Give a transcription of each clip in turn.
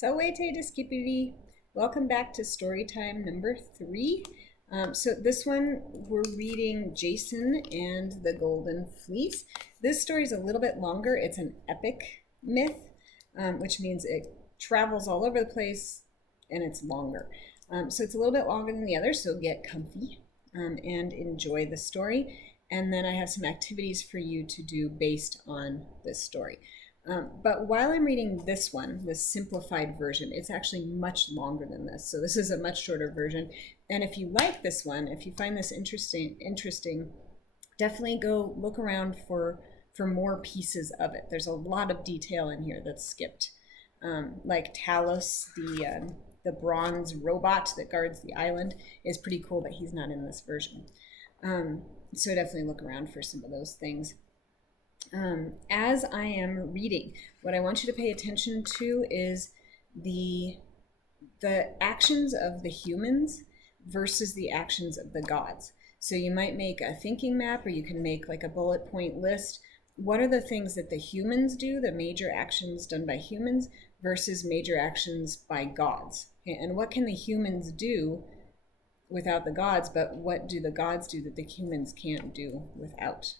Salwete Diskipiri. Welcome back to Storytime number 3. So this one we're reading Jason and the Golden Fleece. This story is a little bit longer. It's an epic myth, which means it travels all over the place and it's longer. So it's a little bit longer than the other, so get comfy and enjoy the story. And then I have some activities for you to do based on this story. But while I'm reading this one, this simplified version, it's actually much longer than this. So this is a much shorter version. And if you like this one, if you find this interesting, definitely go look around for more pieces of it. There's a lot of detail in here that's skipped. Like Talos, the bronze robot that guards the island, is pretty cool that he's not in this version. So definitely look around for some of those things. As I am reading, what I want you to pay attention to is the actions of the humans versus the actions of the gods. So you might make a thinking map, or you can make like a bullet point list. What are the things that the humans do, the major actions done by humans versus major actions by gods? Okay, and what can the humans do without the gods, but what do the gods do that the humans can't do without?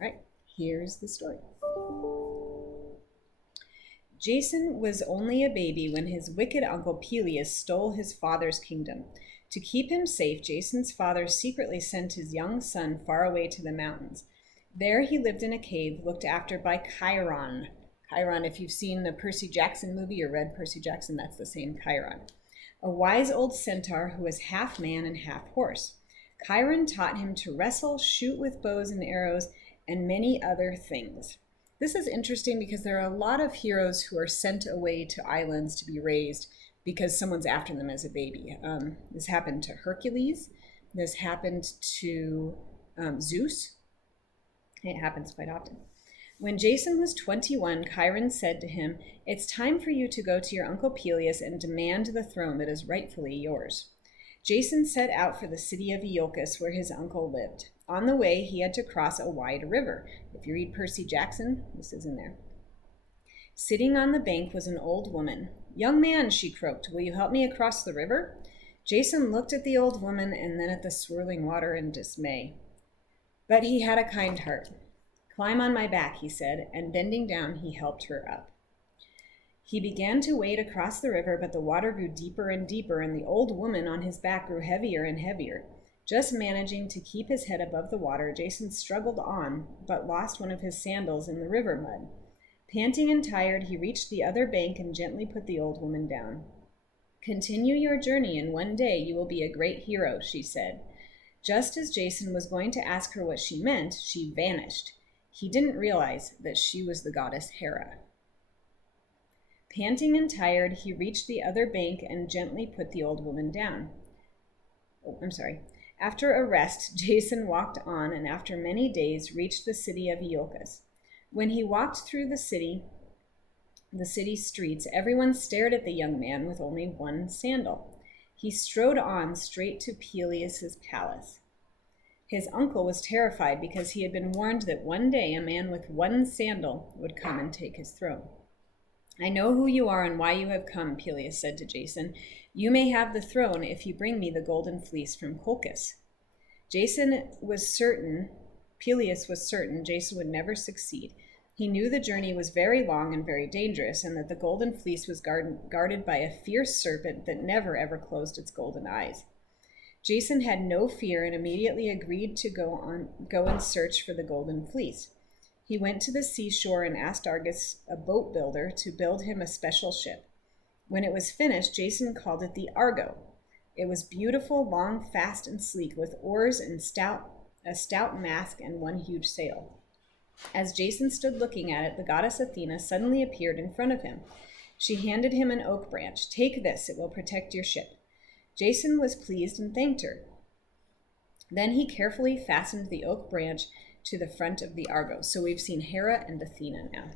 All right, here's the story. Jason was only a baby when his wicked uncle Peleus stole his father's kingdom. To keep him safe, Jason's father secretly sent his young son far away to the mountains. There he lived in a cave looked after by Chiron. Chiron, if you've seen the Percy Jackson movie or read Percy Jackson, that's the same Chiron. A wise old centaur who was half man and half horse. Chiron taught him to wrestle, shoot with bows and arrows, and many other things. This is interesting because there are a lot of heroes who are sent away to islands to be raised because someone's after them as a baby. This happened to Hercules. This happened to Zeus. It happens quite often. When Jason was 21, Chiron said to him, "It's time for you to go to your uncle Peleus and demand the throne that is rightfully yours." Jason set out for the city of Iolcus, where his uncle lived. On the way, he had to cross a wide river. If you read Percy Jackson, this is in there. Sitting on the bank was an old woman. "Young man," she croaked, "will you help me across the river?" Jason looked at the old woman and then at the swirling water in dismay. But he had a kind heart. "Climb on my back," he said, and bending down, he helped her up. He began to wade across the river, but the water grew deeper and deeper, and the old woman on his back grew heavier and heavier. Just managing to keep his head above the water, Jason struggled on, but lost one of his sandals in the river mud. Panting and tired, he reached the other bank and gently put the old woman down. "Continue your journey, and one day you will be a great hero," she said. Just as Jason was going to ask her what she meant, she vanished. He didn't realize that she was the goddess Hera. Panting and tired, he reached the other bank and gently put the old woman down. After a rest, Jason walked on, and after many days reached the city of Iolcus. When he walked through the city streets, everyone stared at the young man with only one sandal. He strode on straight to Peleus's palace. His uncle was terrified because he had been warned that one day a man with one sandal would come and take his throne. "I know who you are and why you have come," Peleus said to Jason. "You may have the throne if you bring me the golden fleece from Colchis." Peleus was certain Jason would never succeed. He knew the journey was very long and very dangerous, and that the golden fleece was guarded by a fierce serpent that never ever closed its golden eyes. Jason had no fear and immediately agreed to go and search for the golden fleece. He went to the seashore and asked Argus, a boat builder, to build him a special ship. When it was finished, Jason called it the Argo. It was beautiful, long, fast, and sleek, with oars and a stout mast and one huge sail. As Jason stood looking at it, the goddess Athena suddenly appeared in front of him. She handed him an oak branch. "Take this, it will protect your ship." Jason was pleased and thanked her. Then he carefully fastened the oak branch to the front of the Argo. So we've seen Hera and Athena now.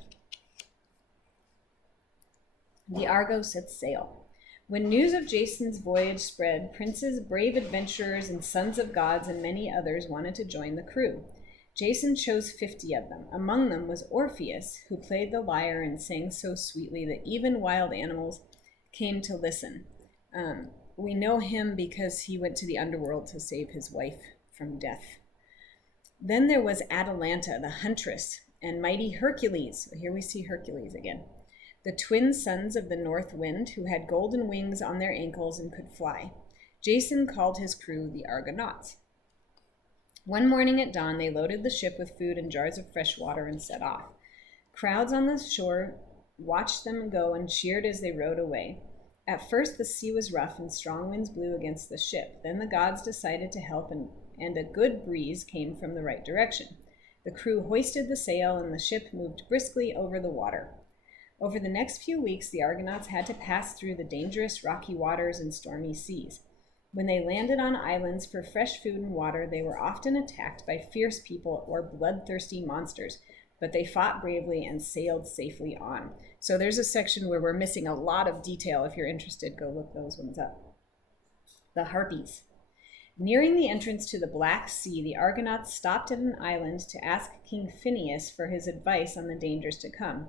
The Argo set sail. When news of Jason's voyage spread, princes, brave adventurers, and sons of gods and many others wanted to join the crew. Jason chose 50 of them. Among them was Orpheus, who played the lyre and sang so sweetly that even wild animals came to listen. We know him because he went to the underworld to save his wife from death. Then there was Atalanta, the huntress, and mighty Hercules. Here we see Hercules again. The twin sons of the north wind, who had golden wings on their ankles and could fly. Jason called his crew the Argonauts. One morning at dawn, they loaded the ship with food and jars of fresh water and set off. Crowds on the shore watched them go and cheered as they rowed away. At first, the sea was rough and strong winds blew against the ship. Then the gods decided to help, and a good breeze came from the right direction. The crew hoisted the sail, and the ship moved briskly over the water. Over the next few weeks, the Argonauts had to pass through the dangerous rocky waters and stormy seas. When they landed on islands for fresh food and water, they were often attacked by fierce people or bloodthirsty monsters, but they fought bravely and sailed safely on. So there's a section where we're missing a lot of detail. If you're interested, go look those ones up. The Harpies. Nearing the entrance to the Black Sea, the Argonauts stopped at an island to ask King Phineus for his advice on the dangers to come.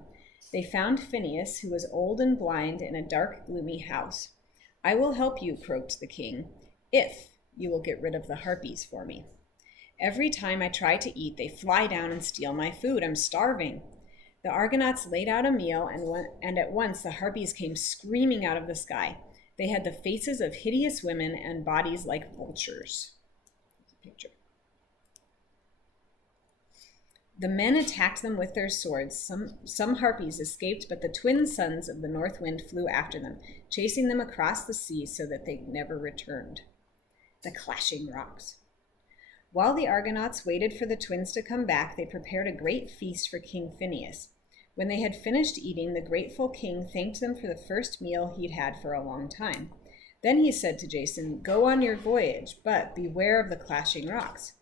They found Phineus, who was old and blind, in a dark, gloomy house. "I will help you," croaked the king, "if you will get rid of the Harpies for me. Every time I try to eat, they fly down and steal my food. I'm starving." The Argonauts laid out a meal, and at once the Harpies came screaming out of the sky. They had the faces of hideous women and bodies like vultures. Here's a picture. The men attacked them with their swords. Some Harpies escaped, but the twin sons of the north wind flew after them, chasing them across the sea so that they never returned. The Clashing Rocks. While the Argonauts waited for the twins to come back, they prepared a great feast for King Phineus. When they had finished eating, the grateful king thanked them for the first meal he'd had for a long time. Then he said to Jason, "Go on your voyage, but beware of the Clashing Rocks.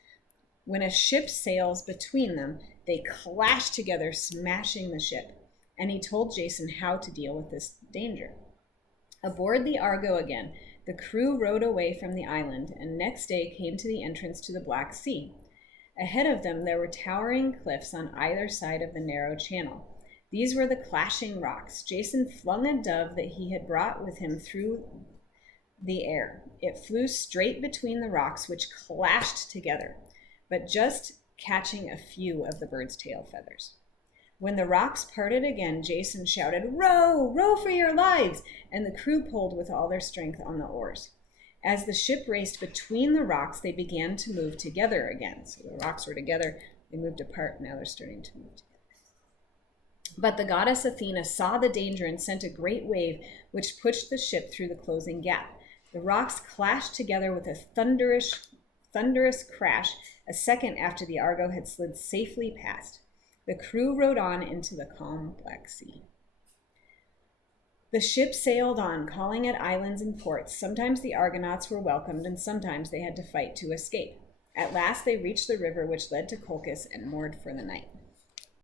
When a ship sails between them, they clash together, smashing the ship." And he told Jason how to deal with this danger. Aboard the Argo again, the crew rowed away from the island, and next day came to the entrance to the Black Sea. Ahead of them there were towering cliffs on either side of the narrow channel. These were the Clashing Rocks. Jason flung a dove that he had brought with him through the air. It flew straight between the rocks, which clashed together, but just catching a few of the bird's tail feathers. When the rocks parted again, Jason shouted, "Row! Row for your lives!" and the crew pulled with all their strength on the oars. As the ship raced between the rocks, they began to move together again. So the rocks were together, they moved apart, now they're starting to move together. But the goddess Athena saw the danger and sent a great wave, which pushed the ship through the closing gap. The rocks clashed together with a thunderous crash a second after the Argo had slid safely past. The crew rowed on into the calm Black Sea. The ship sailed on, calling at islands and ports. Sometimes the Argonauts were welcomed, and sometimes they had to fight to escape. At last they reached the river which led to Colchis and moored for the night.